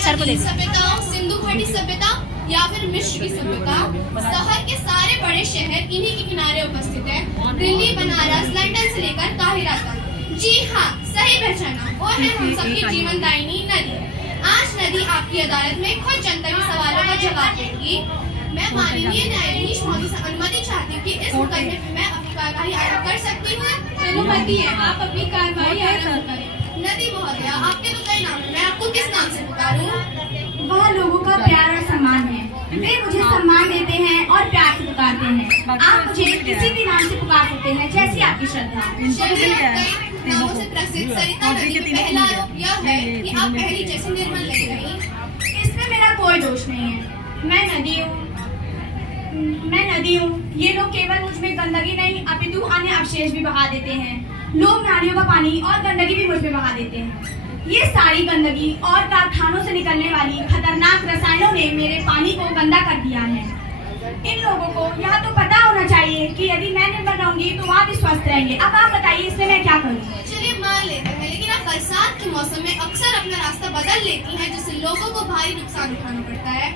सभ्यताओं, सिंधु घाटी सभ्यता या फिर मिस्र की सभ्यता। शहर के सारे बड़े शहर इन्हीं के किनारे उपस्थित है। दिल्ली, बनारस, लंदन से लेकर काहिरा तक। जी हाँ, सही पहचाना, वो है हम सबकी जीवनदायिनी नदी। आज नदी आपकी अदालत में खुद जनता के सवालों का जवाब देगी। मैं माननीय न्यायाधीश महोदय से अनुमति चाहती हूँ कि इस मुकदमे में मैं अपनी कार्यवाही आरंभ कर सकती हूँ। अनुमति है, आप अपनी कार्यवाही आरंभ करें। नदी महोदया, आपके तो कई नाम है, मैं आपको किस नाम से पुकारूं? वह लोगों का प्यार और सम्मान है। वे मुझे सम्मान देते हैं और प्यार से पुकारते हैं। आप मुझे किसी भी नाम से पुकार सकते हैं, जैसी आपकी श्रद्धा। नामों से प्रसिद्ध सरिता नदी का पहला आरोप यह है कि आप पहली जैसी निर्मल नहीं रही। इसमें मेरा कोई दोष नहीं है। मैं नदी हूँ। ये लोग केवल मुझ में गंदगी नहीं अपितु अन्य अवशेष भी बहा देते हैं। लोग नालियों का पानी और गंदगी भी मुझ में बहा देते हैं। ये सारी गंदगी और कारखानों से निकलने वाली खतरनाक रसायनों ने मेरे पानी को गंदा कर दिया है। इन लोगों को यह तो पता होना चाहिए कि यदि मैं निर्मल रहूंगी तो वहाँ भी स्वस्थ रहेंगे। अब आप बताइए, इसमें मैं क्या करूँ? चलिए मान लेते हैं, लेकिन आप बरसात के मौसम में अक्सर अपना रास्ता बदल लेती हैं, जिससे लोगों को भारी नुकसान उठाना पड़ता है।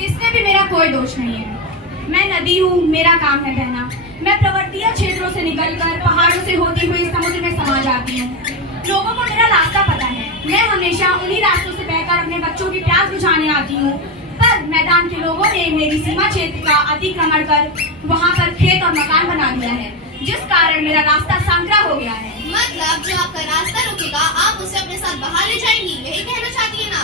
इसमें भी मेरा कोई दोष नहीं है। मैं नदी हूँ, मेरा काम है बहना। मैं पर्वतीय क्षेत्रों से निकलकर पहाड़ों से होती हुई समुद्र में समा जाती हूँ। लोगों को मेरा रास्ता पता है। मैं हमेशा उन्हीं रास्तों से बहकर अपने बच्चों की प्यास बुझाने आती हूँ। पर मैदान के लोगों ने मेरी सीमा क्षेत्र का अतिक्रमण कर वहाँ पर खेत और मकान बना दिया है, जिस कारण मेरा रास्ता संकरा हो गया है। मतलब जो आपका रास्ता रुकेगा, आप उसे अपने साथ बाहर ले जाएंगी, यही कहना चाहती है ना?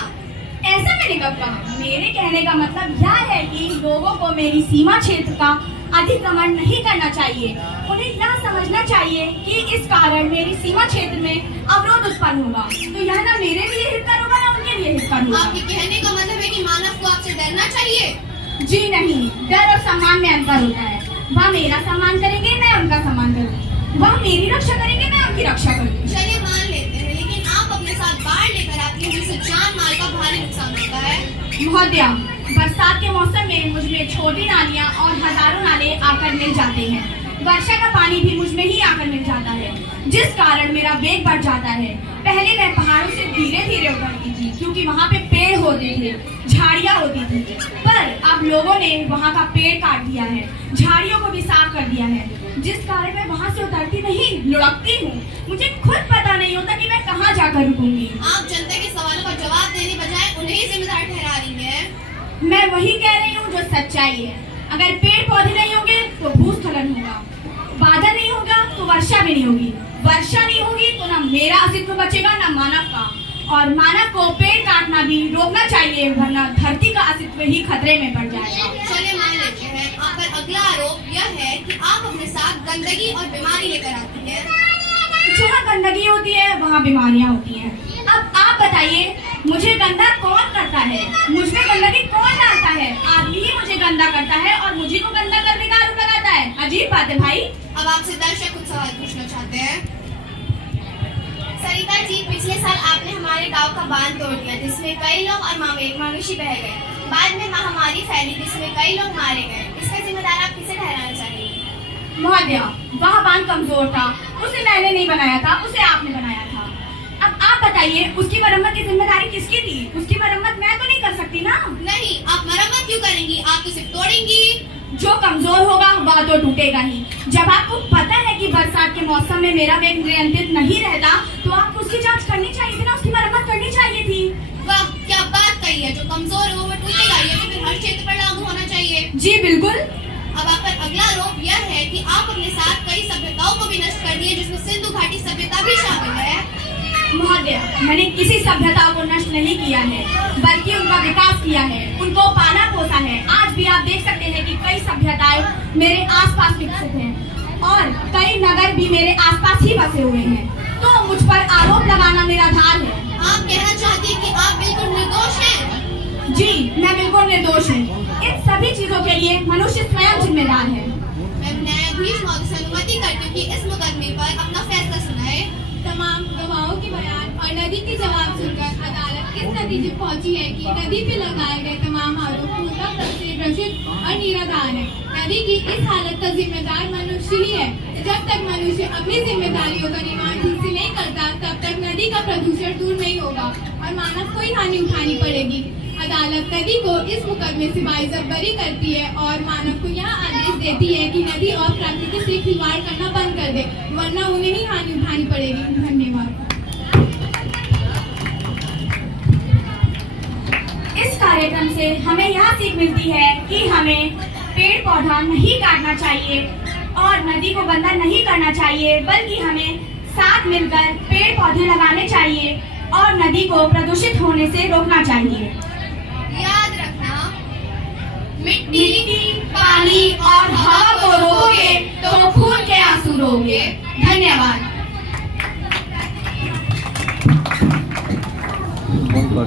ऐसा मैंने कब कहा? मेरे कहने का मतलब यह है कि लोगों को मेरी सीमा क्षेत्र का अतिक्रमण नहीं करना चाहिए। उन्हें यह समझना चाहिए कि इस कारण मेरी सीमा क्षेत्र में अवरोध उत्पन्न होगा, तो यह ना मेरे लिए हितकर होगा ना उनके लिए हितकर होगा। आपके कहने का मतलब है कि मानव को आपसे डरना चाहिए? जी नहीं, डर और सम्मान में अंतर होता है। वह मेरा सम्मान करेंगे, मैं उनका सम्मान करूँगी। वह मेरी रक्षा करेंगे, मैं उनकी रक्षा करूँगी। चलिए मान लेते हैं, लेकिन आप अपने साथ बाढ़ लेकर आती हैं, जिससे जान माल का भारी नुकसान होता है। महोदया, बरसात के मौसम में मुझ में छोटी नालियाँ और हजारों नाले आकर मिल जाते हैं। वर्षा का पानी भी मुझ में ही आकर मिल जाता है, जिस कारण मेरा वेग बढ़ जाता है। पहले मैं पहाड़ों से धीरे धीरे उतरती थी, क्योंकि वहाँ पे पेड़ होते थे, झाड़ियाँ होती थी। पर अब लोगों ने वहाँ का पेड़ काट दिया है, झाड़ियों को भी साफ कर दिया है, जिस कारण मैं वहाँ से उतरती नहीं, लुढ़कती हूँ। मुझे खुद पता नहीं होता कि मैं कहाँ जाकर रुकूंगी। आप जनता के सवालों का जवाब देने बजाय उन्हें ही जिम्मेदार ठहरा रही हैं। मैं वही कह रही हूँ जो सच्चाई है। अगर पेड़ पौधे नहीं होंगे तो भूस्खलन होगा, बादल नहीं होगा तो वर्षा भी नहीं होगी, वर्षा नहीं होगी तो न मेरा अस्तित्व बचेगा न मानव का। और मानव को पेड़ काटना भी रोकना चाहिए, वरना धरती का अस्तित्व ही खतरे में पड़ जाएगा। चलिए मान लेते हैं, आप पर अगला आरोप यह है कि आप अपने साथ गंदगी और बीमारी लेकर आती हैं। जहाँ गंदगी होती है वहाँ बीमारियाँ होती हैं। अब आप बताइए, मुझे गंदा कौन करता है? मुझ में गंदगी कौन डालता है? आदमी ही मुझे गंदा करता है और मुझे को गंदा करने का आरोप लगाता है। अजीब बात है भाई। अब आपसे दर्शक कुछ सवाल पूछना चाहते हैं। सरिता जी, पिछले साल आपने हमारे गांव का बांध तोड़ दिया, जिसमें कई लोग और मवेशी बह गए। बाद में महामारी फैली, जिसमें कई लोग मारे गए। इसका जिम्मेदार आप किसे ठहराना चाहेंगे? महोदया, वह बांध कमजोर था, उसे मैंने नहीं बनाया था, उसे आपने बनाया था। अब आप बताइए, उसकी मरम्मत की जिम्मेदारी किसकी थी? उसकी मरम्मत मैं तो नहीं कर सकती ना। नहीं, आप मरम्मत क्यों करेंगी? आप तो सिर्फ तोड़ेंगी। जो कमजोर होगा वह तो टूटेगा ही। जब आपको पता है कि बरसात के मौसम में मेरा वेग नियंत्रित नहीं रहता, तो आपको उसकी जांच करनी चाहिए थी ना, उसकी मरम्मत करनी चाहिए थी। वाह, क्या बात कही है। जो कमजोर है वो टूटेगा, ये तो फिर हर क्षेत्र पर लागू होना चाहिए। जी बिल्कुल। अब आप पर अगला आरोप यह है कि आप अपने साथ कई सभ्यताओं को भी नष्ट कर दिए, जिसमें सिंधु घाटी सभ्यता भी शामिल है। महोदया, मैंने किसी सभ्यता को नष्ट नहीं किया है, बल्कि उनका विकास किया है, उनको पाला पोसा है। आज भी आप देख सकते हैं कि कई सभ्यताएं मेरे आसपास विकसित हैं और कई नगर भी मेरे आसपास ही बसे हुए हैं। तो मुझ पर आरोप लगाना मेरा धार है। आप कहना चाहती हैं कि आप बिल्कुल निर्दोष हैं? जी, मैं बिल्कुल निर्दोष हूँ। इन सभी चीजों के लिए मनुष्य स्वयं जिम्मेदार है। मैं न्यायाधीश महोदय से अनुमति करती हूँ कि इस मुकदमे पर अपना फैसला सुनाए। तमाम गवाहों के बयान और नदी के जवाब सुनकर अदालत इस नतीजे पहुंची है कि नदी पे लगाए गए तमाम आरोप पूर्णतः से रचित और निराधार है। नदी की इस हालत का जिम्मेदार मनुष्य ही है। जब तक मनुष्य अपनी जिम्मेदारियों का निर्वहन ठीक से नहीं करता तब तक नदी का प्रदूषण दूर नहीं होगा और मानव को ही हानि उठानी पड़ेगी। अदालत नदी को इस मुकदमे से बाइज्जत बरी करती है और मानव को यह आदेश देती है कि नदी और प्रकृति से खिलवाड़ करना बंद कर दे, वरना उन्हें ही हानि उठानी पड़ेगी। धन्यवाद। इस कार्यक्रम से हमें यह सीख मिलती है कि हमें पेड़ पौधा नहीं काटना चाहिए और नदी को गंदा नहीं करना चाहिए, बल्कि हमें साथ मिलकर पेड़ पौधे लगाने चाहिए और नदी को प्रदूषित होने से रोकना चाहिए। याद रखना, मिट्टी, पानी और हवा को रोकोगे तो खून के आंसू रोगे। धन्यवाद।